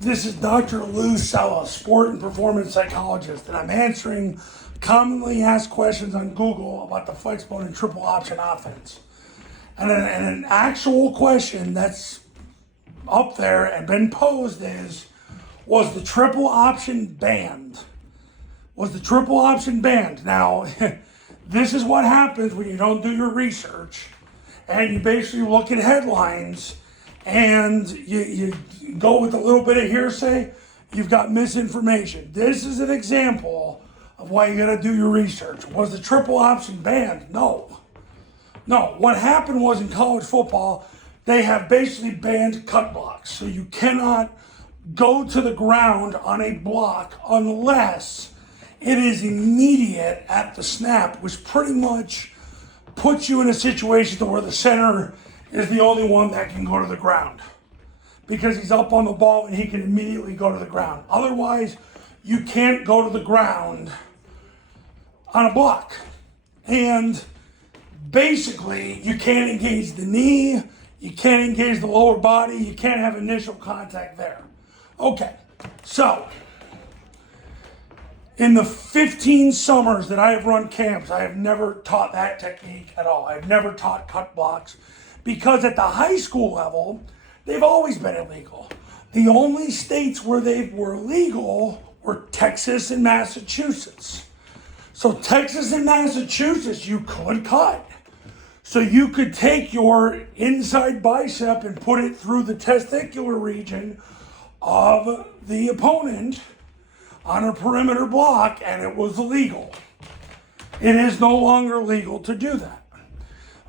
This is Dr. Lou Sella, sport and performance psychologist, and I'm answering commonly asked questions on Google about the flexbone and triple option offense. And an actual question that's up there and been posed is, was the triple option banned? Was the triple option banned? Now, this is what happens when you don't do your research and you basically look at headlines and you go with a little bit of hearsay. You've got misinformation. This is an example of why you got to do your research. Was the triple option banned? No. What happened was in college football, they have basically banned cut blocks. So you cannot go to the ground on a block unless it is immediate at the snap, which pretty much puts you in a situation to where the center is the only one that can go to the ground because he's up on the ball and he can immediately go to the ground. Otherwise, you can't go to the ground on a block. And basically, you can't engage the knee, you can't engage the lower body, you can't have initial contact there. Okay, so in the 15 summers that I have run camps, I have never taught that technique at all. I've never taught cut blocks because at the high school level, they've always been illegal. The only states where they were legal were Texas and Massachusetts. So Texas and Massachusetts, you could cut. So you could take your inside bicep and put it through the testicular region of the opponent on a perimeter block, and it was illegal. It is no longer legal to do that.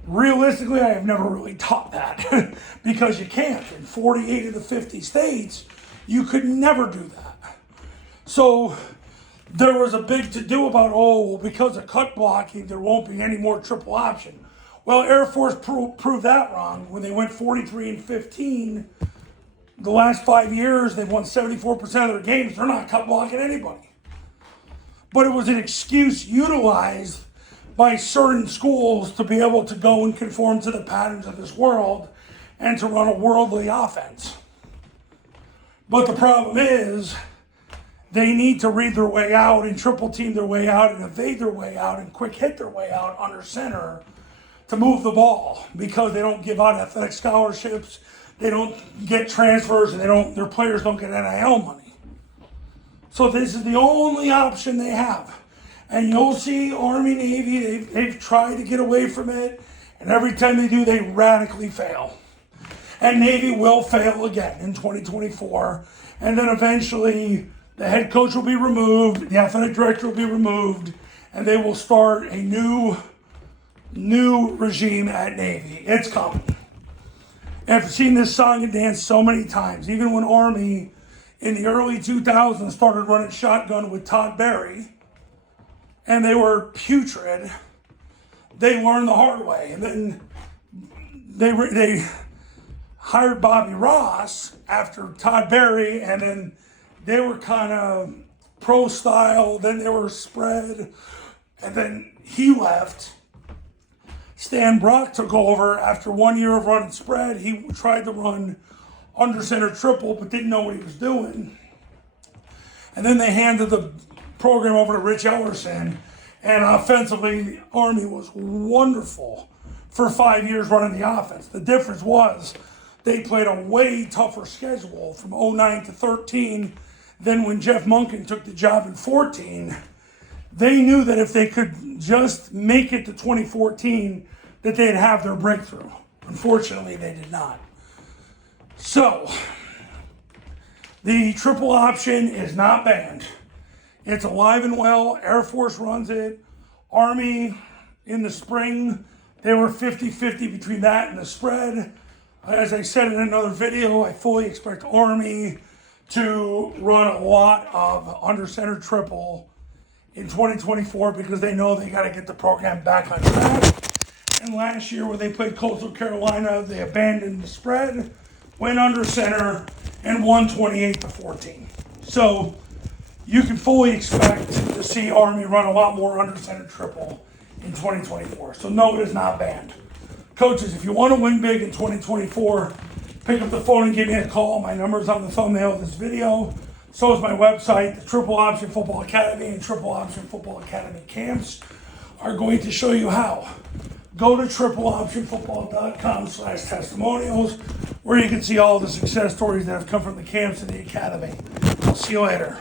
Realistically, I have never really taught that because you can't. In 48 of the 50 states, you could never do that. So there was a big to-do about, because of cut blocking, there won't be any more triple option. Well, Air Force proved that wrong when they went 43-15. The last 5 years, they've won 74% of their games. They're not cut blocking anybody. But it was an excuse utilized by certain schools to be able to go and conform to the patterns of this world and to run a worldly offense. But the problem is, they need to read their way out and triple team their way out and evade their way out and quick hit their way out under center to move the ball because they don't give out athletic scholarships, they don't get transfers, and their players don't get NIL money. So this is the only option they have. And you'll see Army, Navy, they've tried to get away from it, and every time they do, they radically fail. And Navy will fail again in 2024, and then eventually the head coach will be removed, the athletic director will be removed, and they will start a new regime at Navy. It's coming. I've seen this song and dance so many times. Even when Army in the early 2000s started running shotgun with Todd Berry, and they were putrid, they learned the hard way. And then they hired Bobby Ross after Todd Berry, and then they were kind of pro style, then they were spread, and then he left. Stan Brock took over after 1 year of running spread. He tried to run under center triple, but didn't know what he was doing. And then they handed the program over to Rich Ellerson, and offensively, Army was wonderful for 5 years running the offense. The difference was they played a way tougher schedule from 09 to 13 than when Jeff Monken took the job in 14. They knew that if they could just make it to 2014, that they'd have their breakthrough. Unfortunately, they did not. So, the triple option is not banned. It's alive and well. Air Force runs it. Army, in the spring, they were 50-50 between that and the spread. As I said in another video, I fully expect Army to run a lot of under center triple in 2024 because they know they got to get the program back on track. And last year when they played Coastal Carolina, they abandoned the spread, went under center, and won 28-14. So you can fully expect to see Army run a lot more under center triple in 2024. So no, it is not banned. Coaches, if you want to win big in 2024, pick up the phone and give me a call. My number's on the thumbnail of this video. So is my website. The Triple Option Football Academy and Triple Option Football Academy camps are going to show you how. Go to tripleoptionfootball.com/testimonials, where you can see all the success stories that have come from the camps and the academy. I'll see you later.